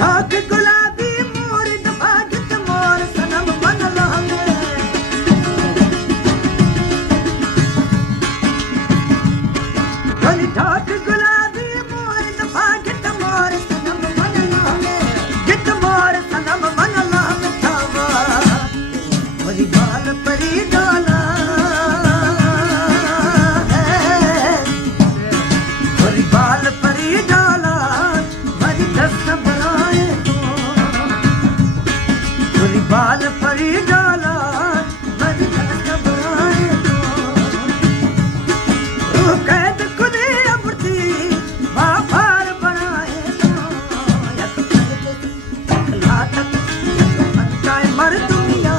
ठाक गुलाबी मोर दफागत मोर सनम मन लागे ठाक गुलाबी मोर दफागत मोर सनम मन लागे गित मोर सनम मन लागे थावा मोरी बाल परी डाला मोरी बाल परी डाला मरी दस्त बनाए तो मोरी बाल परी डाला मरी दस्त बनाए तो रूह कैद खुदे अबती बाफार बनाए तो यक लातक यक पंचाय मर दुनिया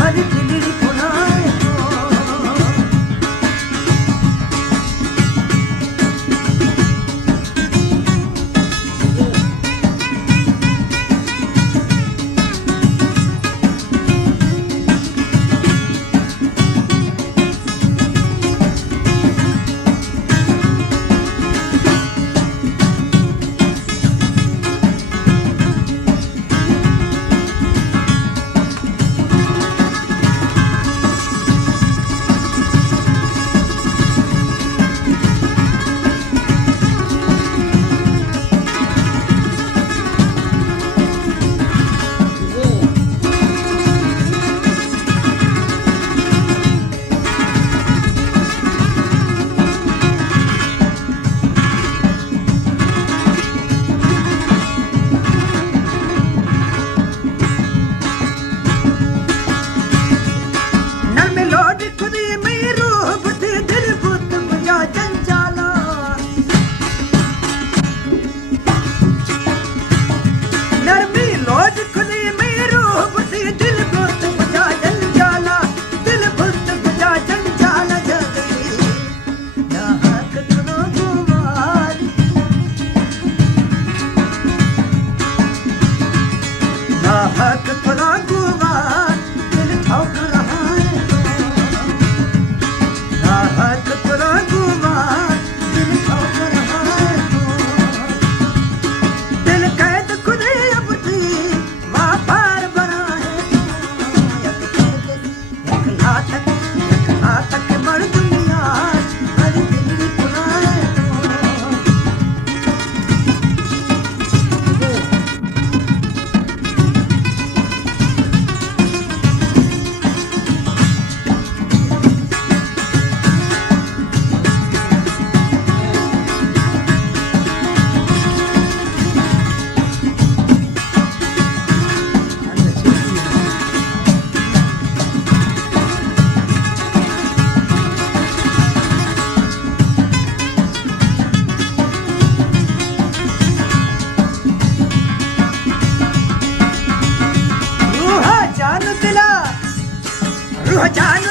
मरी दिली खुनाए तो हक खुदा गुवा दिल ठोक रहा है ना हक खुदा गुवा दिल ठोक रहा है दिल कैद खुदे अबती वापार बना है यक लातक मर दुनिया मर दिल खुनाए रूह जान